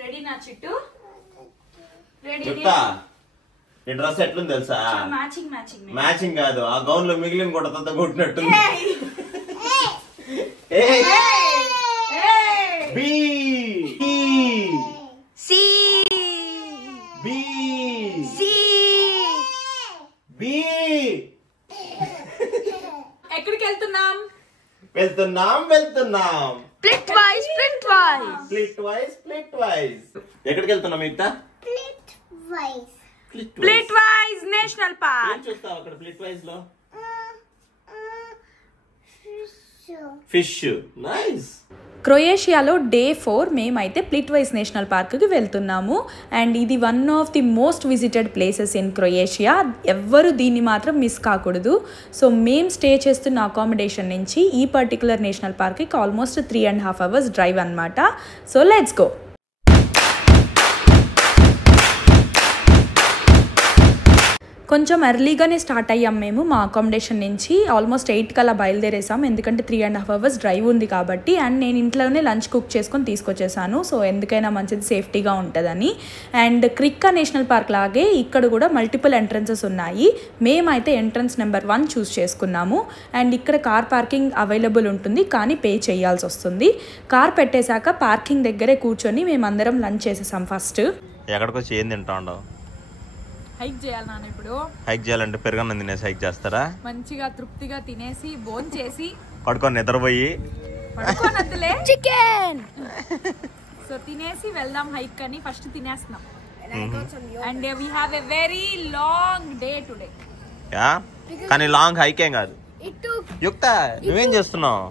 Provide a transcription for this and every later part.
Ready నా చిట్టు? Ready. చెప్తా ఈ డ్రెస్ ఎట్లుంది తెలుసా? మ్యాచింగ్ కాదు, ఆ గౌన్ లో మిగిలిన కూడా తొంత కొట్టినట్టు. ఎక్కడికి వెళ్తున్నాం? Plitvice. ఎక్కడికి వెళ్తున్నాం మిగతా? Plitvice National Park. చూస్తావు అక్కడ స్ప్లిట్ వైస్ లో? ఫిష్. నైస్. క్రొయేషియాలో డే 4 మేమైతే స్ప్లిట్ వైస్ నేషనల్ పార్క్కి వెళ్తున్నాము. అండ్ ఇది one of the most visited places in Croatia. ఎవ్వరు దీన్ని మాత్రం మిస్ కాకూడదు. సో మేము స్టే చేస్తున్న అకామిడేషన్ నుంచి ఈ పర్టికులర్ నేషనల్ పార్క్కి ఆల్మోస్ట్ 3.5 hours డ్రైవ్ అనమాట. So let's go. కొంచెం ఎర్లీగానే స్టార్ట్ అయ్యాం మేము మా అకామిడేషన్ నుంచి. ఆల్మోస్ట్ 8 కల్లా బయలుదేరేసాం, ఎందుకంటే 3.5 hours డ్రైవ్ ఉంది కాబట్టి. అండ్ నేను ఇంట్లోనే లంచ్ కుక్ చేసుకొని తీసుకొచ్చేసాను. సో ఎందుకైనా మంచిది, సేఫ్టీగా ఉంటుందని. అండ్ క్రిక్కా నేషనల్ పార్క్ లాగే ఇక్కడ కూడా మల్టిపుల్ ఎంట్రన్సెస్ ఉన్నాయి. మేమైతే ఎంట్రన్స్ నెంబర్ 1 చూస్ చేసుకున్నాము. అండ్ ఇక్కడ కార్ పార్కింగ్ అవైలబుల్ ఉంటుంది, కానీ పే చేయాల్సి వస్తుంది. కార్ పెట్టేశాక పార్కింగ్ దగ్గరే కూర్చొని మేమందరం లంచ్ చేసేసాం. ఫస్ట్ ఎక్కడికి వచ్చి ఏం తింటా ఉండవు? హైక్ చేయాలి నాన్న. ఇప్పుడు హైక్ చేయాలంటే పెరుగన్నం తినేసి హైక్ చేస్తారా? మంచిగా తృప్తిగా తినేసి భోజనం చేసి పడుకొని నిద్రపోయి చికెన్ సో తినేసి వెళ్దాం హైక్ అని. ఫస్ట్ తినేస్తున్నాం. And we have a very long day today. కానీ లాంగ్ హైక్ ఏం కాదు. యుక్త నువ్వేం చేస్తున్నావు?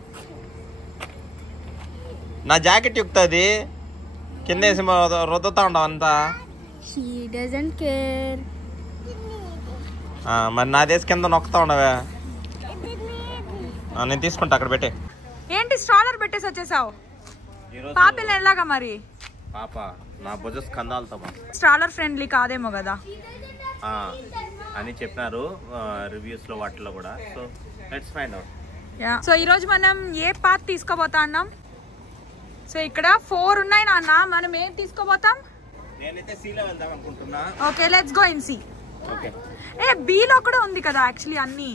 నా జాకెట్ యుక్త అది కింద వేసి రుద్దుతా ఉండవు అంతా. She doesn't care. మరి నా దేశ కింద నొక్కుతా ఉండవే. నేను తీసుకుంటా, అక్కడ పెట్టే. ఏంటి స్ట్రాలర్ పెట్టేసి వచ్చేసావు? పాపలు ఎలాగా మరి? పాప నా భుజ స్కందాలతో స్ట్రాలర్ ఫ్రెండ్లీ కాదేమో కదా అని చెప్పినారు రివ్యూస్ లో, వాటిలో కూడా. So let's find out. So ఈ రోజు మనం ఏ పాత్ తీసుకోబోతా అన్నాం? సో ఇక్కడ 4 ఉన్నాయి నాన్న, మనం ఏం తీసుకోబోతాం? నేనైతే సి లో వెళ్దాం అనుకుంటున్నా. Okay let's go in C. Okay. B లో కూడా ఉంది కదా యాక్చువల్లీ అన్ని.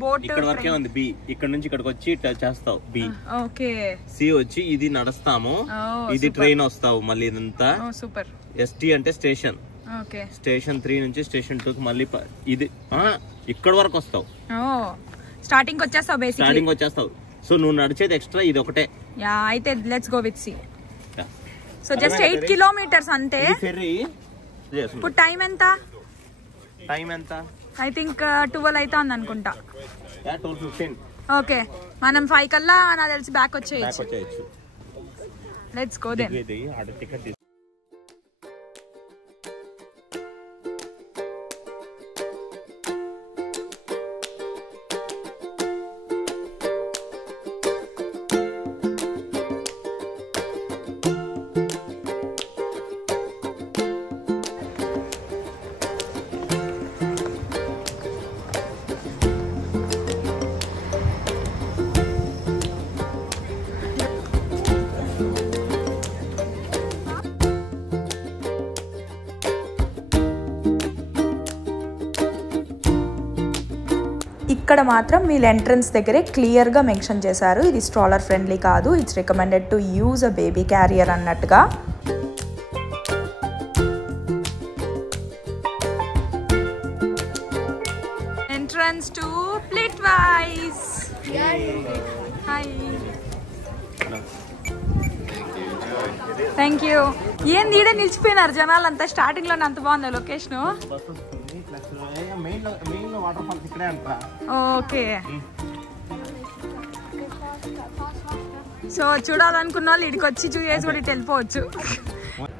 బోట్ ఇక్కడ వరకే ఉంది బి. ఇక్కడ నుంచి ఇక్కడికి వచ్చి టచ్ చేస్తావు బి. ఓకే. సి వచ్చి ఇది నడుస్తాము, ఇది ట్రైన్ వస్తావు మళ్ళీ ఇదంతా. సూపర్. ఎస్టీ అంటే స్టేషన్. ఓకే. స్టేషన్ 3 నుంచి స్టేషన్ 2 కి మళ్ళీ ఇది ఇక్కడ వరకు వస్తావు. స్టార్టింగ్ వచ్చేస్తావు బేసిక్లీ. స్టార్టింగ్ వచ్చేస్తావు. సో నువ్వు నడిచేది ఎక్స్ట్రా ఇది ఒకటే. యా అయితే let's go with C. So just 8 kilometers అంతే. ఇప్పుడు టైం ఎంత? ఐ థింక్ 12 అవుతుంది అనుకుంటా. 12:15. ఓకే, మనం 5 కల్లా నాకు తెలిసి బ్యాక్ వచ్చేయచ్చు. Let's go then. ఇక్కడ మాత్రం వీళ్ళు ఎంట్రన్స్ దగ్గరే క్లియర్గా మెన్షన్ చేశారు, ఇది స్ట్రాలర్ ఫ్రెండ్లీ కాదు, it's recommended to use a baby carrier అన్నట్టుగా. Entrance to Plitvice. Hi, thank you. ఏంది ఈడే నిలిచిపోయినారు జనాలంతా? స్టార్టింగ్ లోనే అంత బాగుంది లొకేషన్. ఓకే, సో చూడాలనుకున్న వాళ్ళు ఇక్కడికి వచ్చి చూసేసి కూడా ఇటు వెళ్ళిపోవచ్చు.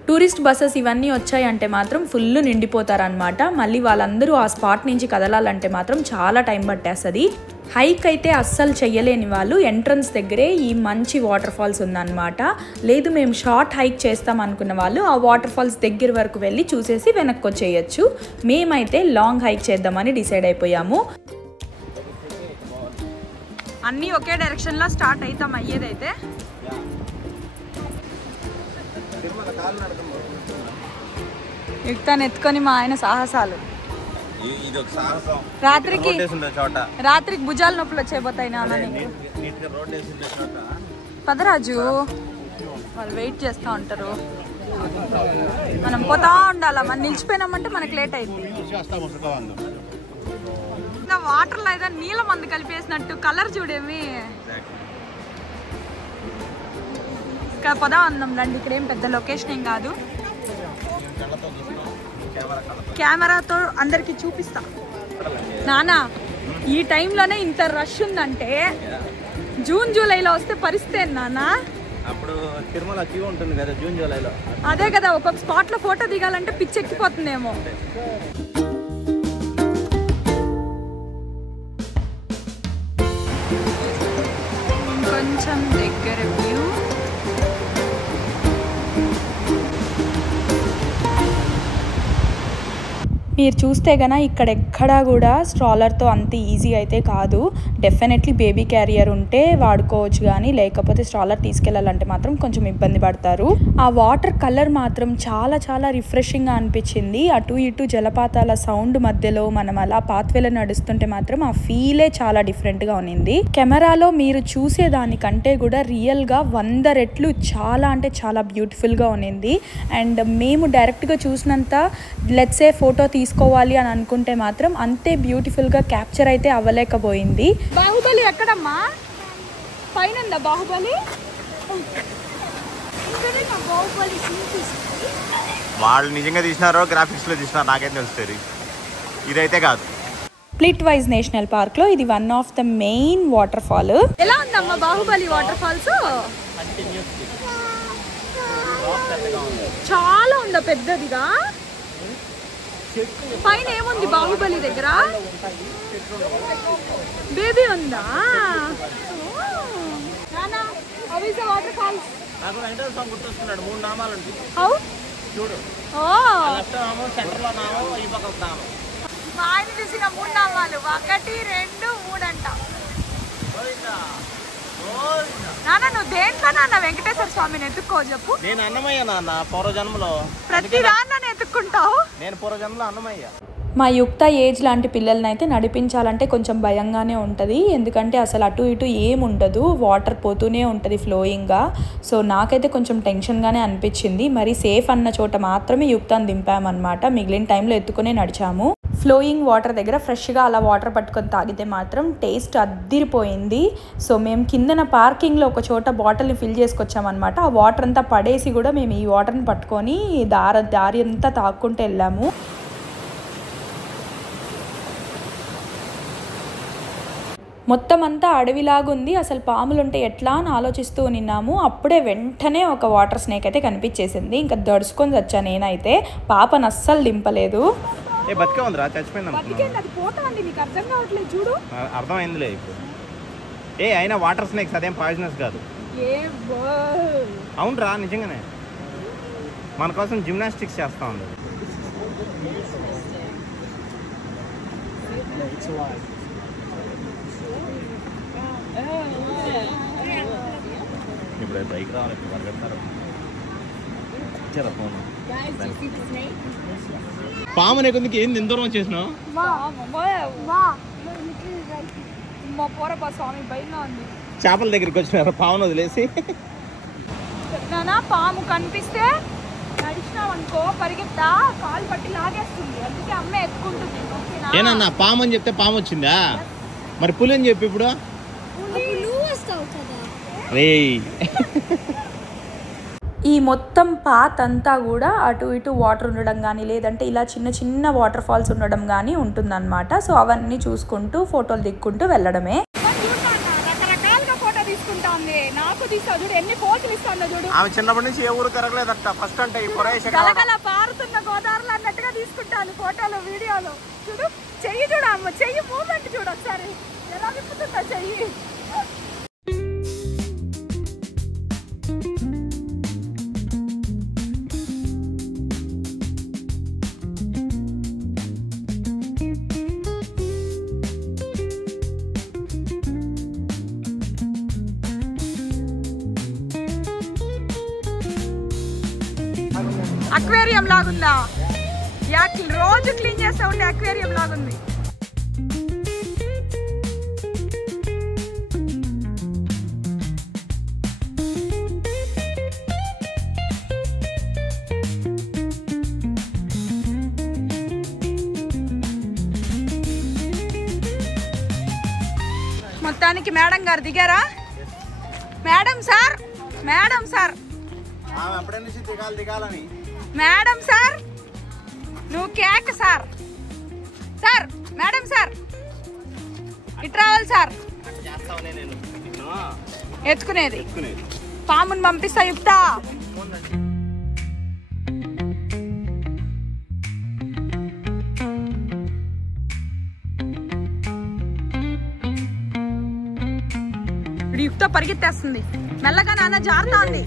టూరిస్ట్ బస్సెస్ ఇవన్నీ వచ్చాయంటే మాత్రం ఫుల్ నిండిపోతారనమాట. మళ్ళీ వాళ్ళందరూ ఆ స్పాట్ నుంచి కదలాలంటే మాత్రం చాలా టైం పట్టేస్తుంది. హైక్ అయితే అస్సలు చెయ్యలేని వాళ్ళు ఎంట్రన్స్ దగ్గరే ఈ మంచి వాటర్ ఫాల్స్ ఉందన్నమాట. లేదు మేము షార్ట్ హైక్ చేస్తాం అనుకున్న వాళ్ళు ఆ వాటర్ ఫాల్స్ దగ్గర వరకు వెళ్ళి చూసేసి వెనక్కి వచ్చేయచ్చు. మేమైతే లాంగ్ హైక్ చేద్దామని డిసైడ్ అయిపోయాము. అన్నీ ఒకే డైరెక్షన్లో స్టార్ట్ అవుతాం అయ్యేదైతే. యుక్తాన్ని ఎత్తుకొని మా ఆయన సాహసాలు. రాత్రికి భుజాల నొప్పులు వచ్చేపోతాయి నాన్న. పదరాజు వాళ్ళు వెయిట్ చేస్తూ ఉంటారు, మనం పోతా ఉండాలా. మనం నిలిచిపోయినామంటే మనకి లేట్ అయింది. ఇంకా వాటర్లో ఏదో నీళ్ళ మందు కలిపేసినట్టు కలర్ చూడేమి. ఇక్కడ పోదా ఉందాం రండి. ఇక్కడ ఏం పెద్ద లొకేషన్ ఏం కాదు. కెమెరాతో అందరికి చూపిస్తా. నానా ఈ టైంలోనే ఇంత రష్ ఉందంటే జూన్ జూలైలో వస్తే పరిస్థితి నానా. అప్పుడు తిరుమల క్యూ ఉంటుంది కదా జూన్ జూలైలో. అదే కదా, ఒక్కొక్క స్పాట్ లో ఫోటో దిగాలంటే పిచ్చెక్కిపోతుందేమో. కొంచెం దగ్గర వ్యూ. మీరు చూస్తే గన ఇక్కడ ఎక్కడా కూడా స్ట్రాలర్తో అంత ఈజీ అయితే కాదు. డెఫినెట్లీ బేబీ క్యారియర్ ఉంటే వాడుకోవచ్చు, కానీ లేకపోతే స్ట్రాలర్ తీసుకెళ్ళాలంటే మాత్రం కొంచెం ఇబ్బంది పడతారు. ఆ వాటర్ కలర్ మాత్రం చాలా చాలా రిఫ్రెషింగ్గా అనిపించింది. అటు ఇటు జలపాతాల సౌండ్ మధ్యలో మనం అలా పాత్వేలో నడుస్తుంటే మాత్రం ఆ ఫీలే చాలా డిఫరెంట్గా ఉన్నింది. కెమెరాలో మీరు చూసేదానికంటే కూడా రియల్గా 100 రెట్లు చాలా అంటే చాలా బ్యూటిఫుల్గా ఉన్నింది. అండ్ మేము డైరెక్ట్గా చూసినంత లెట్సే ఫోటో తీసుకోవాలి అని అనుకుంటే మాత్రం అంతే బ్యూటిఫుల్గా క్యాప్చర్ అయితే అవ్వలేకపోయింది. బాహుబలి ఎక్కడమ్మా? పైన ఉందా బాహుబలి? వాళ్ళు నిజంగా తీసినారో గ్రాఫిక్స్ లో తీసినారో నాకేం తెలుస్తుంది, ఇదైతే కాదు. స్ప్లిట్ వైజ్ నేషనల్ పార్క్ లో ఇది one of the main water fall. ఎలా ఉందమ్మా బాహుబలి వాటర్ ఫాల్స్? చాలా ఉందా పెద్దదిగా? పైన ఏముంది బాహుబలి దగ్గర? బేబీ ఉందా? వాటర్ ఫాల్స్ నాకు వెంకటేశ్వర స్వామి గుర్తొస్తున్నాడు. 3 నామాలు ఉంటాయి చూడు. లెఫ్ట్ నామం, సెంటర్ లో నామం, ఈ పక్క నామం. మా ఆయన చూసిన 3 నామాలు 1, 2, 3 అంట. నాన్న నువ్వు దేంట్లో నాన్న వెంకటేశ్వర స్వామిని ఎత్తుక్కో చెప్పు. నేను అన్నమయ్య నాన్న పూర్వజన్మలో. ప్రతి దాన్ని ఎత్తుక్కుంటావు. నేను పూర్వజన్మలో అన్నమయ్య. మా యుక్త ఏజ్ లాంటి పిల్లల్ని అయితే నడిపించాలంటే కొంచెం భయంగానే ఉంటుంది. ఎందుకంటే అసలు అటు ఇటు ఏముండదు, వాటర్ పోతూనే ఉంటుంది ఫ్లోయింగ్గా. సో నాకైతే కొంచెం టెన్షన్గానే అనిపించింది. మరి సేఫ్ అన్న చోట మాత్రమే యుక్తాన్ని దింపామన్నమాట. మిగిలిన టైంలో ఎత్తుకునే నడిచాము. ఫ్లోయింగ్ వాటర్ దగ్గర ఫ్రెష్గా అలా వాటర్ పట్టుకొని తాగితే మాత్రం టేస్ట్ అద్దిరిపోయింది. సో మేము కిందన పార్కింగ్లో ఒక చోట బాటిల్ని ఫిల్ చేసుకొచ్చామన్నమాట. ఆ వాటర్ అంతా పడేసి కూడా మేము ఈ వాటర్ని పట్టుకొని దారి అంతా తాక్కుంటూ వెళ్ళాము. మొత్తం అంతా అడవిలాగుంది. అసలు పాములుంటే ఎట్లా అని ఆలోచిస్తూ నిన్నాము. అప్పుడే వెంటనే ఒక వాటర్ స్నేక్ అయితే కనిపించేసింది. ఇంకా దడుచుకొని వచ్చా నేనైతే. పాపను అస్సలు దింపలేదు. అర్థమైందిలే ఇప్పుడు. అయినా వాటర్ స్నేక్స్ అదేం పాయిజనస్ కాదు. అవునరా నిజంగానే మన కోసం జిమ్నాస్టిక్స్ చేస్తా ఉంది. ఇప్పుడు బైక్ రావాలి, పరిగెడతారు. పాము నీకు ఏంది ఎంత దూరం వచ్చేసినావు? చేపల దగ్గరికి వచ్చినారు పామును వదిలేసి. పాము కనిపిస్తే నడిచినావనుకో పరిగెత్తా, కాలు పట్టి లాగేస్తుంది. అందుకే అమ్మ ఎత్తుకుంటుంది. ఏనన్నా పాము అని చెప్తే పాము వచ్చిందా? మరి పులి అని చెప్పి ఇప్పుడు ఈ మొత్తం పాత్ అంతా కూడా అటు ఇటు వాటర్ ఉండడం కానీ లేదంటే ఇలా చిన్న చిన్న వాటర్ ఫాల్స్ ఉండడం కానీ ఉంటుందన్నమాట. సో అవన్నీ చూసుకుంటూ ఫోటోలు దిక్కుంటూ వెళ్ళడమే. రకరకాలుగా ఫోటో తీసుకుంటా ఉంది. నాకు తీస్తా చూడు, ఎన్ని ఫోటోలు ఇస్తాను చూడు. ఆమె చిన్నప్పటి నుంచి ఏ ఊరు తిరగలేదట. ఫస్ట్ అంటే గలగల పారుతున్న గోదావరిలో అన్నట్టుగా తీసుకుంటాను ఫోటోలు వీడియోలు. చూడు చెయ్యి, చూడు అమ్మ చెయ్యి మూమెంట్ చూడు ఒకసారి ఎలా విప్పుతుందా చెయ్యి. అక్వేరియం లాగుందా? రోజు క్లీన్ చేస్తా ఉంటే అక్వేరియం లాగుంది. మొత్తానికి మేడం గారు దిగారా? Madam sir, madam sir, madam sir, నువ్వు cake sir, sir madam sir ఇటు రావాలి సార్. ఎత్తుకునేది పాముని పంపిస్తా యుక్తా. యుక్త పరిగెత్తేస్తుంది మెల్లగా, నాన్న జారుతా ఉంది.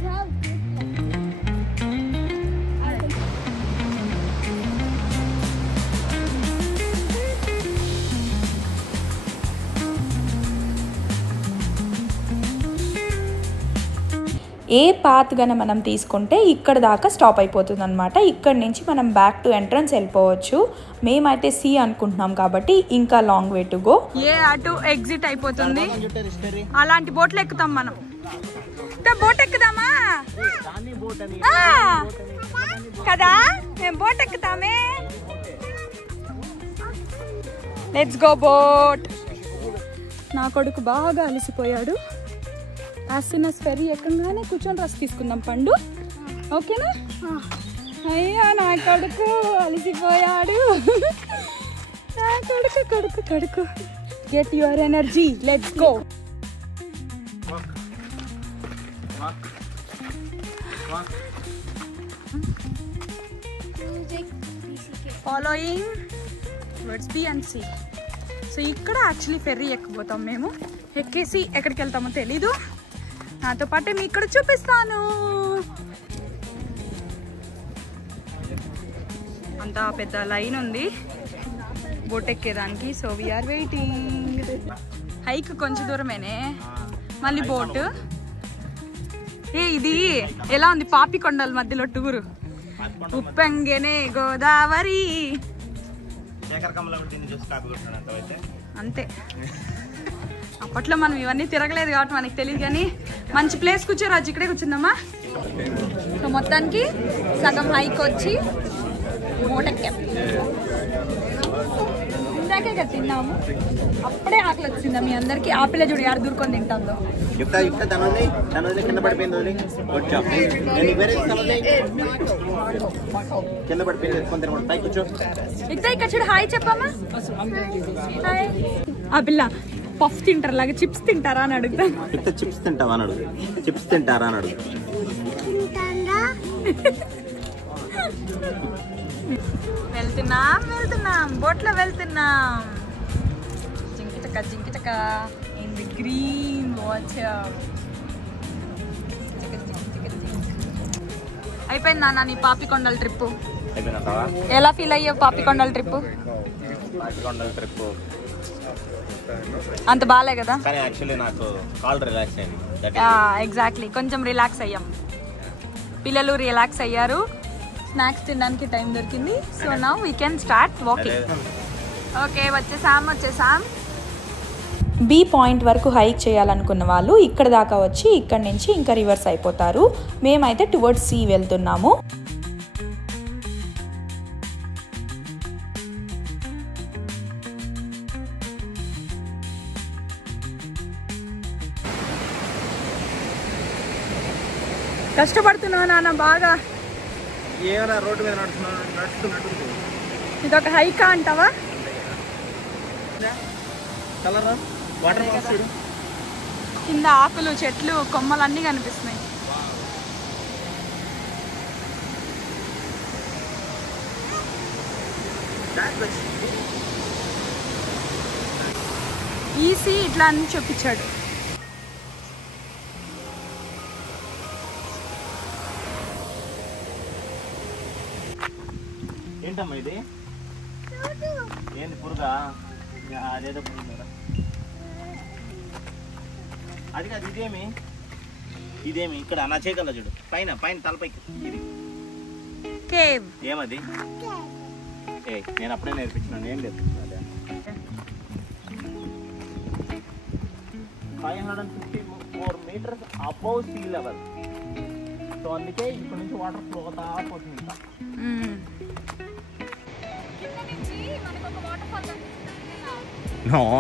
ఏ పాత్ గన మనం తీసుకుంటే ఇక్కడ దాకా స్టాప్ అయిపోతుంది అనమాట. ఇక్కడ నుంచి మనం బ్యాక్ టు ఎంట్రన్స్ వెళ్ళిపోవచ్చు. మేమైతే సి అనుకుంటున్నాం కాబట్టి ఇంకా లాంగ్ వే టు గో. ఏ అటు ఎగ్జిట్ అయిపోతుంది. అలాంటి బోట్లు ఎక్కుతాం మనం. బోట్ ఎక్కుదామా కదా? మేము బోట్ ఎక్కుతామే. Let's go boat. నా కొడుకు బాగా అలసిపోయాడు. యాసినస్ ఫెర్రీ ఎక్కగానే కూర్చొని రస్ తీసుకుందాం పండు. ఓకేనా? అయ్యా నా కొడుకు అలసిపోయాడు. నా కొడుకు కొడుకు కొడుకు get your energy. Let's go. Following words B and C. So ఇక్కడ యాక్చువల్లీ ఫెర్రీ ఎక్కిపోతాం మేము. ఎక్కేసి ఎక్కడికి వెళ్తామో తెలీదు. నాతో పాటే మీ ఇక్కడ చూపిస్తాను. అంతా పెద్ద లైన్ ఉంది బోట్ ఎక్కేదానికి. So we are waiting. హైక్ కొంచెం దూరమేనే, మళ్ళీ బోట్. ఇది ఎలా ఉంది? పాపికొండల మధ్యలో టూరు. ఉప్పంగెనే గోదావరి. అంతే. అప్పట్లో మనం ఇవన్నీ తిరగలేదు కాబట్టి మనకి తెలియదు, కానీ మంచి ప్లేస్ కూర్చోరాజు. ఇక్కడే కూర్చుందామా? సో మొత్తానికి సగం హైక్ వచ్చి మోటెక్కాం. ఇందాకే కదా తిన్నాము, అప్పుడే ఆకలి వచ్చిందా మీ అందరికి? ఆపిల్ల చూడు యారు దూరుకొని తింటాందో. ఇక్కడ చూడు. హాయ్ చెప్పమ్మా. హాయ్. ఆ పిల్ల పఫ్ తింటారు లాగా చిప్స్ తింటారా అని అడుగుతా. చిప్స్ తింటావా అని అడుగు. చిప్స్ తింటారా అని అడుగు. వెళ్తున్నాం వెళ్తున్నాం బోట్లో వెళ్తున్నాం. జింకిటక జింకిటక ఇన్ ది గ్రీన్ వాటర్. అయిపోయింది నాన్న నీ పాపికొండల ట్రిప్. ఎలా ఫీల్ అయ్యావు పాపికొండల ట్రిప్? అంత బాలే కదా? ఎగ్జాక్ట్లీ, కొంచెం రిలాక్స్ అయ్యాం. పిల్లలు రిలాక్స్ అయ్యారు. స్నాక్స్ తినడానికి టైం దొరికింది. So now we can start walking. Okay వచ్చేసాం. బి పాయింట్ వరకు హైక్ చేయాలనుకున్న వాళ్ళు ఇక్కడ దాకా వచ్చి ఇక్కడ నుంచి ఇంకా రివర్స్ అయిపోతారు. మేమైతే టువర్డ్స్ సి వెళ్తున్నాము. కష్టపడుతున్నావు నాన్న బాగా. రోడ్డు మీద నడుస్తున్నట్టు. ఇదొక హైకా అంటావా? కింద ఆకులు చెట్లు కొమ్మలు అన్నీ కనిపిస్తున్నాయి. ఈసీ ఇట్లా అన్ని చూపించాడు. ఏంటమ్మా ఇది? ఏంది పురుగా? అదేదో పురుగు. అది కాదు, ఇదేమి ఇక్కడ నా చేయగల చూడు. పైన తలపైకి ఇది కేవ్. ఏమది? నేను అప్పుడే నేర్పించినాను. ఏం లేదు, 554 meters above sea level. So అందుకే ఇక్కడ నుంచి వాటర్ ఫ్లో అవుతా పోతుంది.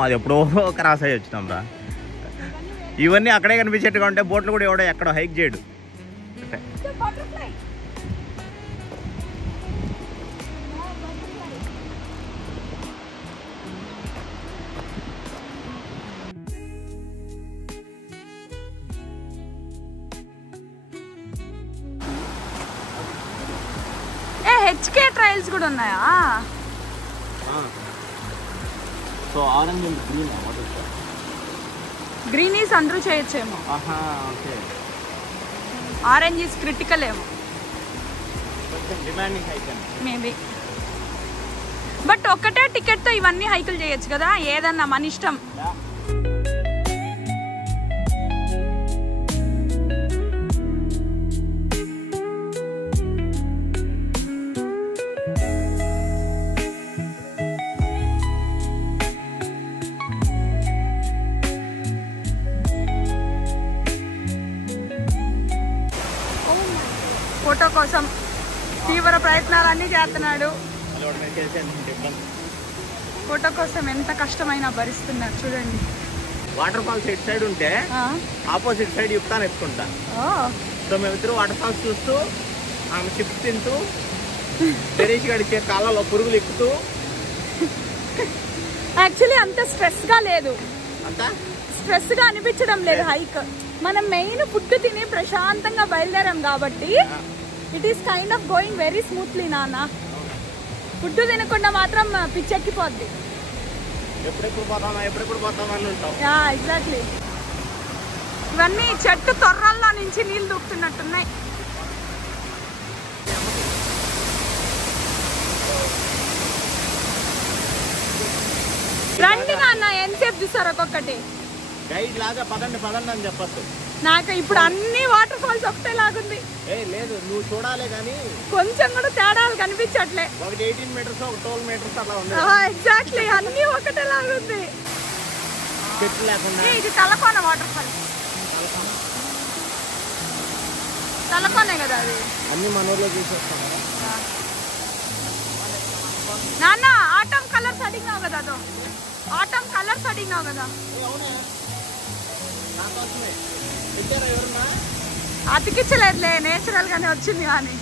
అది ఎప్పుడో క్రాస్ అయ్యి వచ్చినాం రా. ఇవన్నీ అక్కడే కనిపించేట్టుగా ఉంటే బోట్లు కూడా ఎవడో ఎక్కడో హైక్ చేయడు. హెచ్కే ట్రయల్స్ కూడా ఉన్నాయా? So orange and green, green is అందరూ చేయొచ్చేమో. ఆరెంజ్ ఈస్ క్రిటికల్ ఏమో మేబీ. బట్ ఒక్కటే టికెట్ తో ఇవన్నీ హైకులు చేయొచ్చు కదా, ఏదన్నా మన ఇష్టం. ఫోటో కోసం తీవ్ర ప్రయత్నాలన్నీ చేస్తున్నాడు. ఫోటో కోసం ఎంత కష్టమైనా భరిస్తున్నారు చూడండి. వాటర్ ఫాల్స్ ఇటు సైడ్ ఉంటే ఆపోజిట్ సైడ్ యుక్తాను ఎత్తుకుంటా. సో మేమిద్దరు వాటర్ ఫాల్స్ చూస్తూ, ఆమె చిప్స్ తింటూ, తెరీష్ గడిచే కాలంలో పురుగులు ఎక్కుతూ. యాక్చువల్లీ అంత స్ట్రెస్ గా లేదు, అంత స్ట్రెస్ గా అనిపించడం లేదు హైక్. మనం మెయిన్ ఫుడ్ తిని ప్రశాంతంగా బయలుదేరాం కాబట్టి it is kind of going very smoothly. నాన్న ఫుడ్ తినకుండా మాత్రం పిచ్చెక్కిపోద్ది. ఎగ్జాక్ట్లీ. ఇవన్నీ చెట్టు తొర్రల్లో నుంచి నీళ్ళు దూకుతున్నట్టున్నాయి. రండి నాన్న, ఎంతసేపు చూస్తారు ఒక్కొక్కటి. గైడ్ లాగా పదండి పదండి అని చెప్పచ్చు. నాకు ఇప్పుడు అన్ని వాటర్ ఫాల్స్ ఒకటే లాగుంది. లేదు, నువ్వు చూడాలి కానీ కొంచెం కూడా తేడాలు కనిపించట్లే. ఒకటి 18 meters, ఒక 12 meters అలా ఉంది. ఎగ్జాక్ట్లీ, అన్ని ఒకటే లాగుంది. చెట్లు లేకుండా. ఇది తలకోన వాటర్ ఫాల్. తలకోనే కదా అది. అన్ని మన ఊర్లో చూసేస్తాం. నాన్న ఆటమ్ కలర్స్ అడిగినావు కదా, అదో ఆటమ్ కలర్స్ అడిగినావు కదా. అతికిచ్చలేదులే, నేచురల్ గానే వచ్చింది. కానీ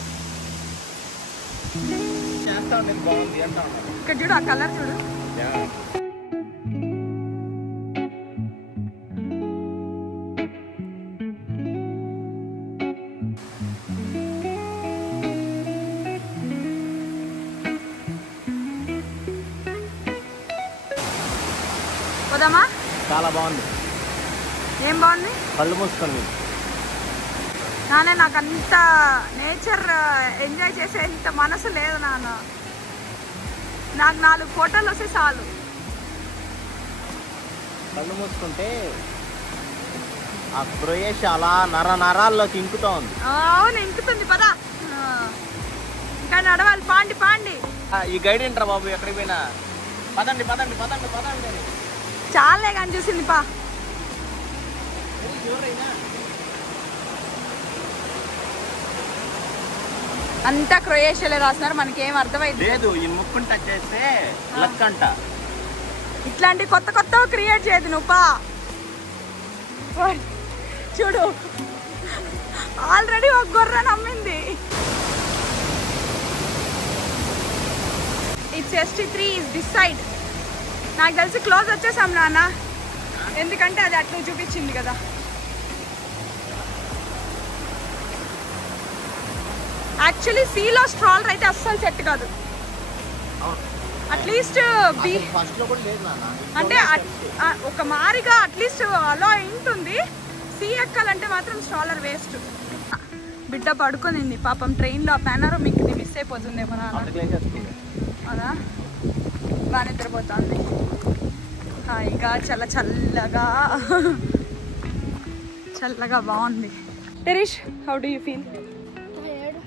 ఇక్కడ చూడు, ఆ కలర్ చూడు. పోదామా? చాలా బాగుంది. ఏం బాగుంది? కళ్ళు మూసుకొని నాన్న, నాకు అంత నేచర్ ఎంజాయ్ చేసేంత మనసు లేదు నాన్న. నాకు 4 ఫోటోలు వస్తే చాలు. కళ్ళు మూసుకుంటే ఆ క్రొయేషియా అలా నరాల్లోకి ఇంకుతా ఉంది. అవును, ఇంకుతుంది. పదా ఇంకా నడవాలి. పాండి పాండి. ఈ గైడ్ ఏంట్రా బాబు, ఎక్కడికి పోయినా పదండి పదండి పదండి పదండి అని చాలే కానీ చూసింది. పా అంతా క్రొయేషియాలో రాస్తున్నారు, మనకేం అర్థమైంది లేదు. ఈ ముక్కుని టచ్ చేస్తే లక్ అంట. ఇట్లాంటి కొత్త కొత్త క్రియేట్ చేయదు నువ్వు. పా చూడు, ఆల్రెడీ ఒక గొర్రె నమ్మింది. It's ST3 is this side. నాకు తెలిసి క్లోజ్ వచ్చేసాం నాన్న, ఎందుకంటే అది అట్లా చూపించింది కదా. యాక్చువల్లీ సీలో స్ట్రాలర్ అయితే అస్సలు సెట్ కాదు. అట్లీస్ట్ అంటే ఒక మారిగా అట్లీస్ట్ అలా ఉంటుంది. సీ ఎక్కాలంటే మాత్రం స్ట్రాలర్ వేస్ట్. బిడ్డ పడుకునింది పాపం ట్రైన్లో. పానోరమిక్ మిస్ అయిపోతుందేమో నాన్న. అదా బాగా నిద్రపోతుంది హాయిగా, చాలా చల్లగా బాగుంది. తెరీష్, how do you feel? Tired?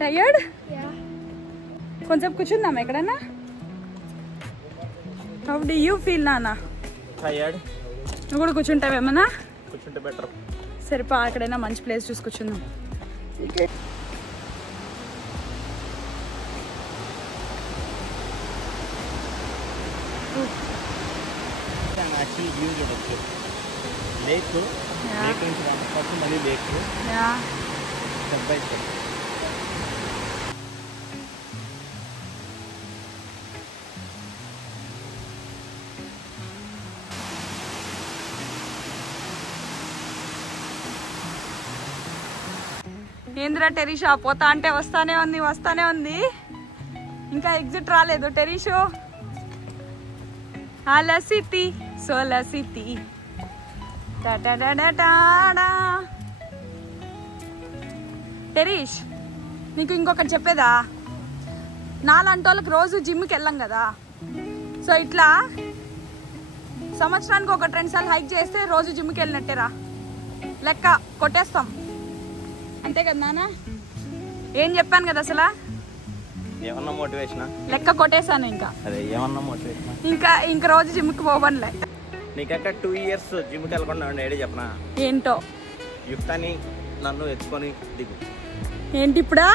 Tired? Yeah. కొంచెం కూర్చుందాం ఎక్కడన్నా. హౌ డు యూ ఫీల్ నాన్న? టైర్డ్. నువ్వు కూడా కూర్చుంటావేమన్నా? కూర్చుంటే బెటర్. సరిపా ఎక్కడైనా మంచి ప్లేస్ చూసి కూర్చుందాం. యాక్చువల్లీ వ్యూ చూడొచ్చు. లేక్ నుంచి ఫస్ట్ మళ్ళీ లేక్ స్టెప్ బై స్టెప్. ఏంద్రా టెరీషా పోతా అంటే వస్తానే ఉంది. ఇంకా ఎగ్జిట్ రాలేదు టెరీషు. అలసితి సోలసితి టెరీష్, నీకు ఇంకొకటి చెప్పేదా? నాలాంటి వాళ్ళకి రోజు జిమ్కి వెళ్ళాం కదా, సో ఇట్లా సంవత్సరానికి 1-2 సార్లు హైక్ చేస్తే రోజు జిమ్కి వెళ్ళినట్టేరా లెక్క. కొట్టేస్తాం అంతే కదా నాన్న? ఏం చెప్పాను కదా అసలు? ఏమన్నా మోటివేషన్ లెక్క కొట్టేశాను. ఇంకా అదే ఏమన్నా మోటివేషన్. ఇంకా రోజు జిమ్కి పోవనులే. నీకక్క 2 years జిమ్కి వెళ్ళకుండా ఏడే చెప్పనా? ఏంటో యుక్తాని నన్ను ఎత్తుకొని దిగు. ఏంటి ఇప్పుడా?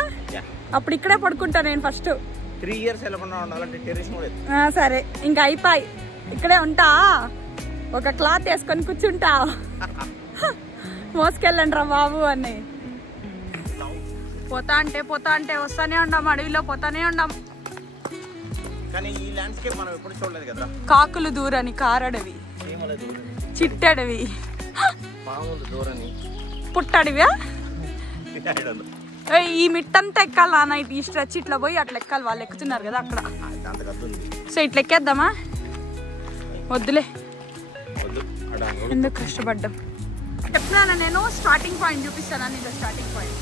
అప్పుడు ఇక్కడే పడుకుంటా నేను ఫస్ట్. 3 years వెళ్ళకుండా ఉండాలంటే టెర్రస్ కూడా ఎత్తు. సరే ఇంకా అయిపోయి ఇక్కడే ఉంటా. ఒక క్లాత్ వేసుకొని కూర్చుంటా. మోసుకెళ్ళండి రా బాబు అని. పోతా అంటే వస్తానే ఉండాం, అడవిలో పోతానే ఉండాం. కానీ ఈ ల్యాండ్స్కేప్ మనం ఎప్పుడు చూడలేదు కదా. కాకులు దూరని, కారడవి, చిట్టడవి, మామూలు దూరని, పుట్టడివా. ఈ మిట్టంతా ఎక్కాలి నాన్న. ఈ స్ట్రెచ్ ఇట్లా పోయి అట్లా ఎక్కాలి. వాళ్ళు ఎక్కుతున్నారు కదా అక్కడ. సో ఇట్లా ఎక్కేద్దామా? వద్దులే, ఎందుకు కష్టపడ్డాం. చెప్తున్నాను నేను. స్టార్టింగ్ పాయింట్ చూపిస్తాను. ఇది స్టార్టింగ్ పాయింట్.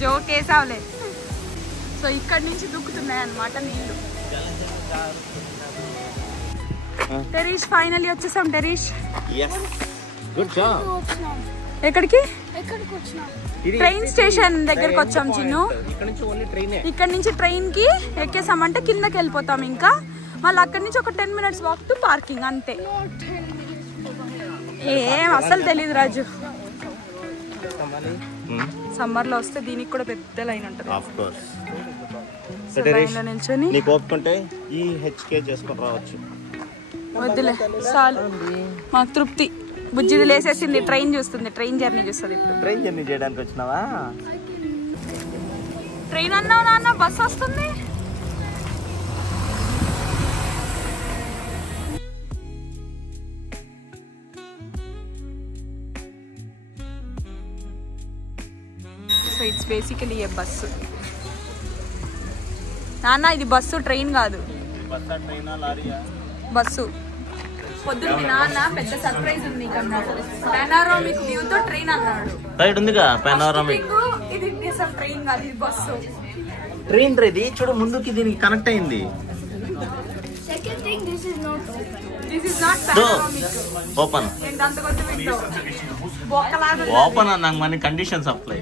జోక్ వేసావులే. సో ఇక్కడ నుంచి దూకుతున్నాయి అన్నమాట నీళ్ళు. టెరీష్ ఫైనల్లీ వచ్చేసాం. టెరీష్ ఎక్కడికి? ట్రైన్ స్టేషన్ దగ్గరకు వచ్చాం చిన్ను. ఇక్కడ నుంచి ట్రైన్ కి ఎక్కేసామంటే కిందకి వెళ్ళిపోతాం. ఇంకా మళ్ళీ అక్కడి నుంచి ఒక 10 minutes వాక్ టు పార్కింగ్ అంతే. ఏం అసలు తెలీదు రాజు. సమ్మర్ లో వస్తే దీనికి కూడా పెద్ద లైన్ ఉంటుంది. నిల్చొని ఈ హెచ్కే చేసుకొని రావచ్చు. వద్దులే చాలు, మాకు తృప్తి. బుజ్జిది లేసేసింది, ట్రైన్ చూస్తుంది, ట్రైన్ జర్నీ చూస్తుంది. ఇప్పుడు ట్రైన్ జర్నీ చేయడానికి వచ్చినావా? ట్రైన్ అన్నావు నాన్న, బస్ వస్తుంది. So it's basically A bus నాన్న. ఇది బస్సు, ట్రైన్ కాదు. బస్సు. పొద్దున్న నాన్న పెద్ద సర్ప్రైజ్ ఉంది. పానోరామిక్ వ్యూ తో ట్రైన్ అన్నాడు. రైట్ ఉందిగా పానోరామిక్. ఇది అసలు ట్రైన్ కాదు, ఇది బస్సు. ట్రైన్ రేది చూడు, ముందుకి దీనికి కనెక్ట్ అయింది. Second thing, this is not panoramic. Open ఏంటంత కొత్త విండో బొక్కలాగా. ఓపెన్ అన్నాక మన కండిషన్స్ అప్లై.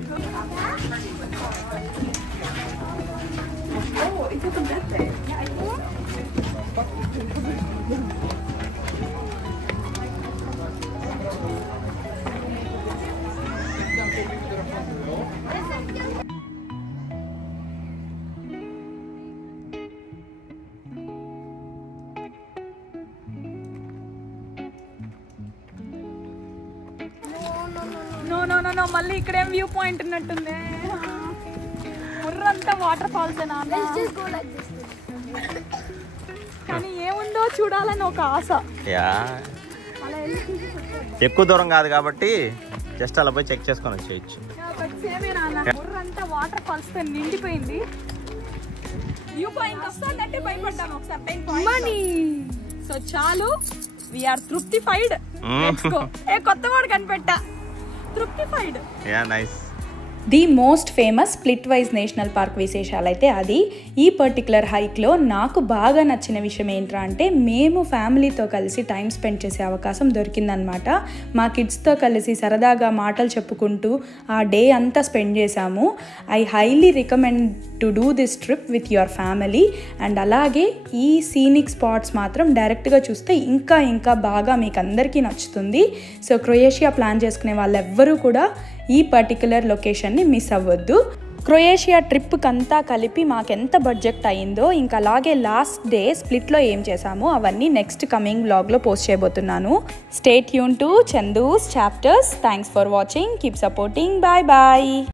నో మళ్ళీ ఇక్కడేం వ్యూ పాయింట్ ఉన్నట్టుంది. ఊర్రంతా waterfalls Let's just go like this. కానీ ఏముందో చూడాలని ఒక ఆశ. ఎక్కువ దూరం కాదు కాబట్టి జస్ట్ అలా పోయి చెక్ చేసుకొని వచ్చేయచ్చు. ఊర్రంతా వాటర్ ఫాల్స్ తో నిండిపోయింది. వ్యూ పాయింట్ వస్తుందంటే భయపడ్డాను ఒకసారి. మనీ. సో చాలు, వీఆర్ తృప్తిఫైడ్. ఏ కొత్త వాడు కనిపెట్టా, తృప్తిఫైడ్. Yeah nice. The most famous Plitvice national park విశేషాలు అయితే అది. ఈ పర్టికులర్ హైక్లో నాకు బాగా నచ్చిన విషయం ఏంట్రా అంటే మేము ఫ్యామిలీతో కలిసి టైం స్పెండ్ చేసే అవకాశం దొరికిందనమాట. మా కిడ్స్తో కలిసి సరదాగా మాటలు చెప్పుకుంటూ ఆ డే అంతా స్పెండ్ చేశాము. I highly recommend to do this trip with your family. And అలాగే ఈ సీనిక్ స్పాట్స్ మాత్రం డైరెక్ట్గా చూస్తే ఇంకా బాగా మీకు అందరికీ నచ్చుతుంది. సో క్రొయేషియా ప్లాన్ చేసుకునే వాళ్ళెవ్వరూ కూడా ఈ పర్టికులర్ లొకేషన్ని మిస్ అవ్వద్దు. క్రొయేషియా ట్రిప్కి అంతా కలిపి మాకెంత బడ్జెట్ అయ్యిందో, ఇంకా అలాగే లాస్ట్ డే స్ప్లిట్లో ఏం చేసామో అవన్నీ నెక్స్ట్ కమింగ్ వ్లాగ్లో పోస్ట్ చేయబోతున్నాను. Stay tune to Chandu's chapters. Thanks for watching. Keep supporting. Bye bye.